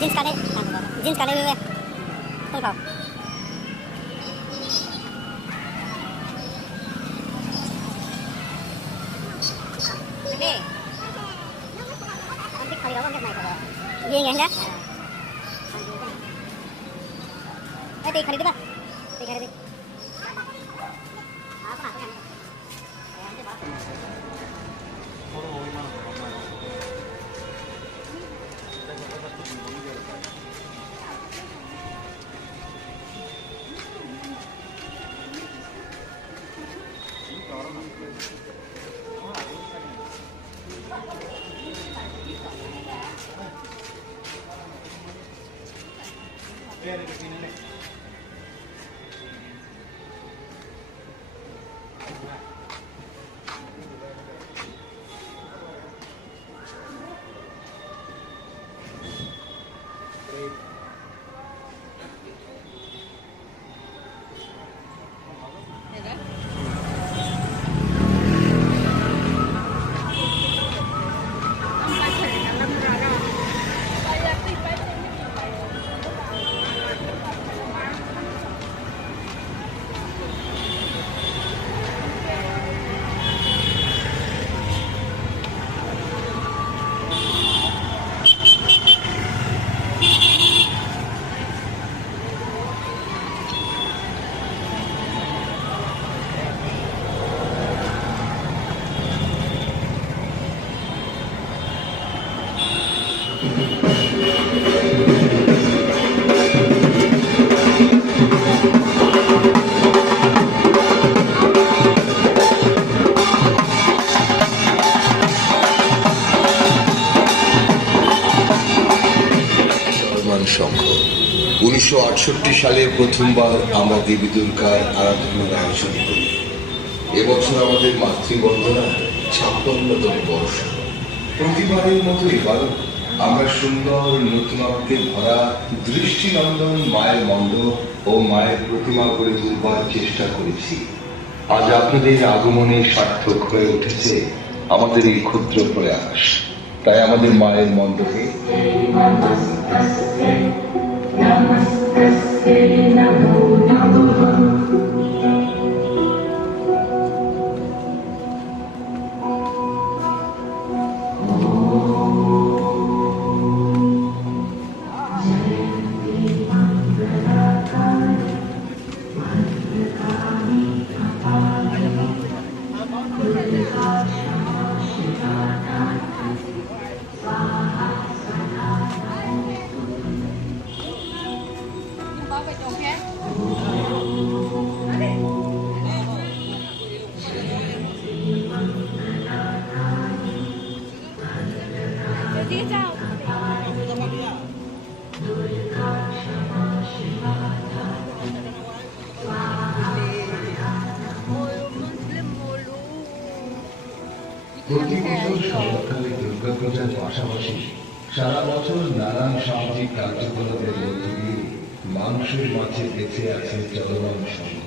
Jeans কাটে কোন খাও ये है ना ते खरीद बा ते खरीद সংঘ 1968 সালে প্রথমবার আমরা দেবী দুর্গার আরাধনার আয়োজন করি। এবছর আমাদের মাতৃবন্দনা 56তম বর্ষ। প্রতিবারের মতো এবার আমরা সুন্দর নতুনত্বে ভরা দৃষ্টিনন্দন মায়ের মণ্ডপ ও মায়ের প্রতিমা গড়ে তুলবার চেষ্টা করেছি। আজ আপনাদের আগমনে সার্থক হয়ে উঠেছে আমাদের এই ক্ষুদ্র প্রয়াস। তাই আমাদের মায়ের মণ্ডপে প্রতি বছর শরৎকালে দুর্গাপূজার পাশাপাশি সারা বছর নানান সামাজিক কার্যকলাপের মধ্য দিয়ে মানুষের মাঝে বেঁচে আছে চলমান সংঘ।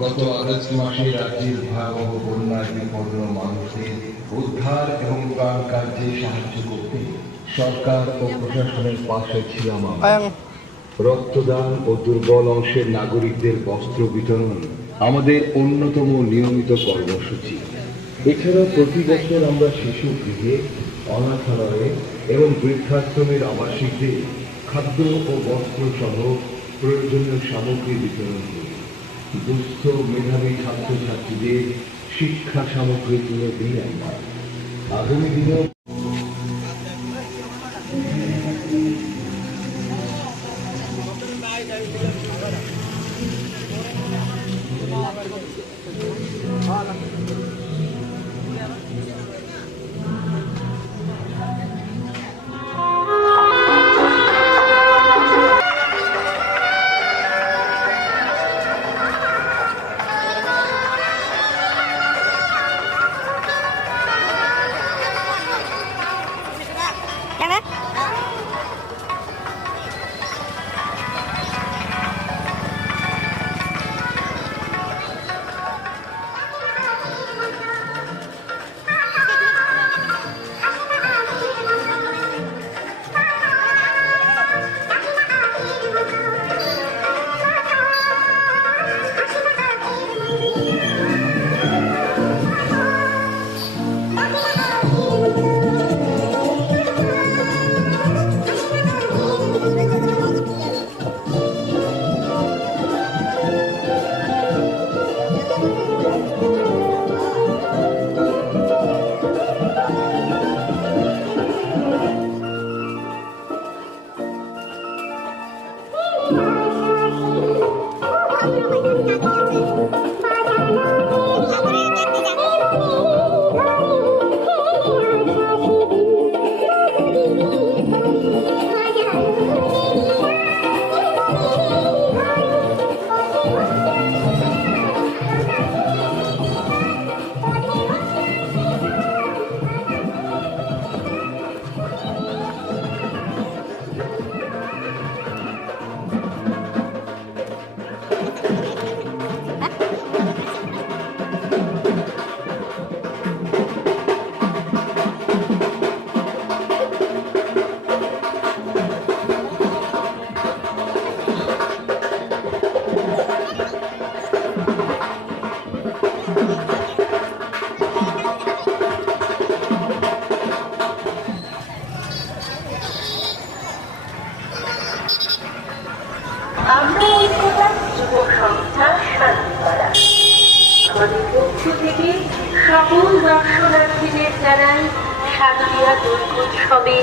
গত আগস্ট মাসে রাজ্যের ভয়াবহ বন্যায় বিপন্ন মানুষদের উদ্ধার এবং ত্রাণ কার্যে সাহায্য করতে সরকার ও প্রশাসনের পাশে ছিলাম আমরা। রক্তদান ও দুর্বল অংশের নাগরিকদের বস্ত্র বিতরণ আমাদের অন্যতম নিয়মিত কর্মসূচি। এছাড়া প্রতি বছর আমরা শিশু গৃহে, অনাথালয়ে এবং বৃদ্ধাশ্রমের আবাসিকদের খাদ্য ও বস্ত্র সহ প্রয়োজনীয় সামগ্রী বিতরণ করি। দুস্থ মেধাবী ছাত্রছাত্রীদের শিক্ষা সামগ্রী তুলে দিই আমরা। আগামী দিনেও আমাদের পক্ষ থেকে সকল দর্শনার্থীদের জানাই শারদীয়া দুর্গোৎসবে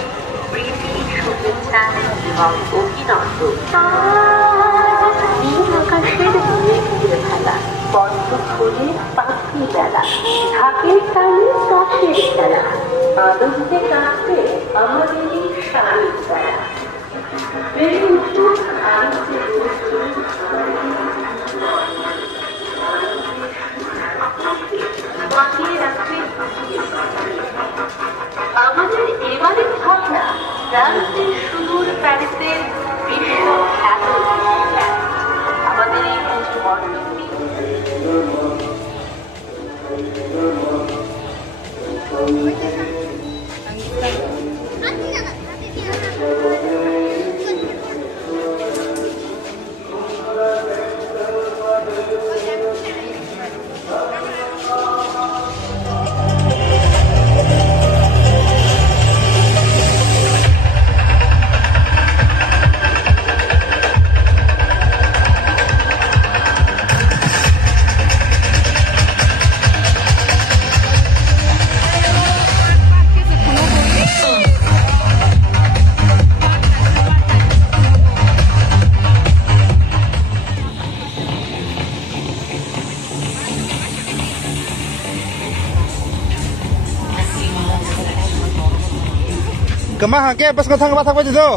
প্রীতি শুভেচ্ছা এবং অভিনন্দন। নীল আকাশের মেঘের খেলা, পদ্ম ফুলের পাখি বেলা, ঢাকের তালে কাশের খেলা, আনন্দে কাঁদবে আমাদের এই স্বামীর বেলা। বেড়ে উঠুন আনন্দের বাঁচিয়ে রাখবে আমাদের এবারের ভাবনা ফ্রান্সের সুদূর প্যারিসের বিশ্ব খ্যাত আমাদের এই পুজো মণ্ডপটি Kemah ke pas ngatang batak apa itu?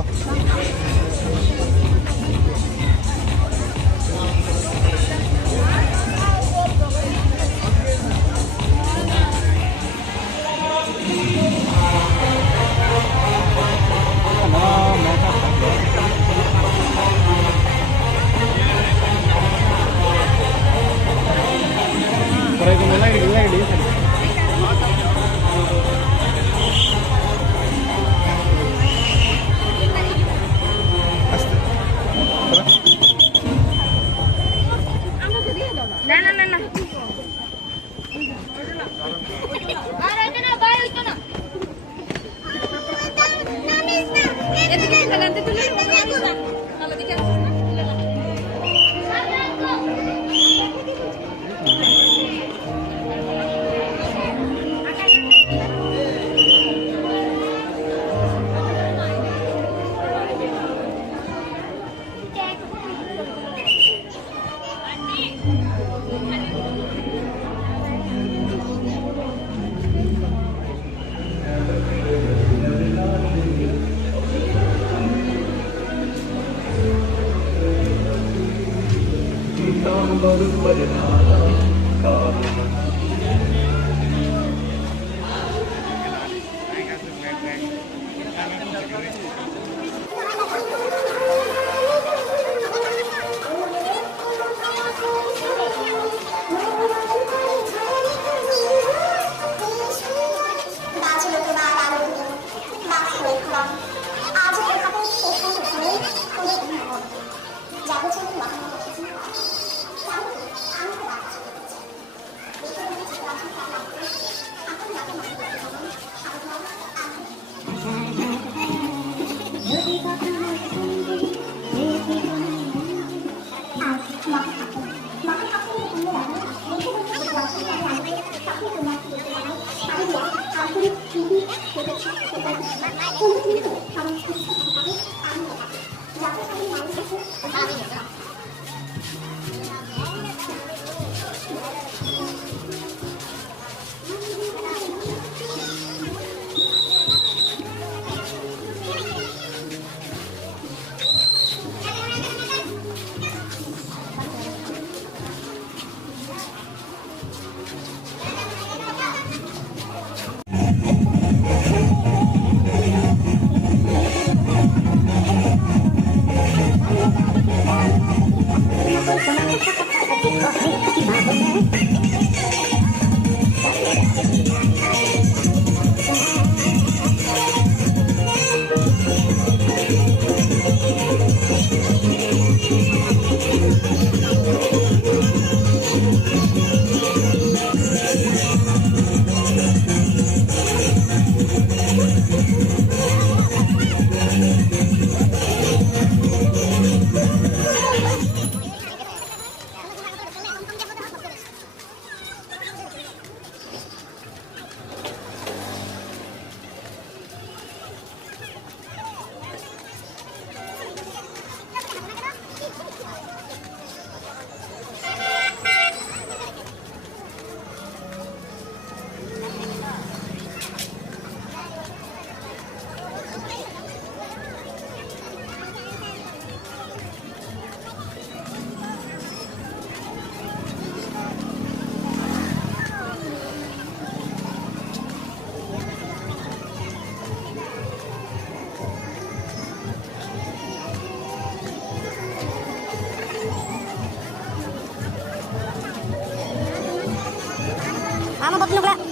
Nukla.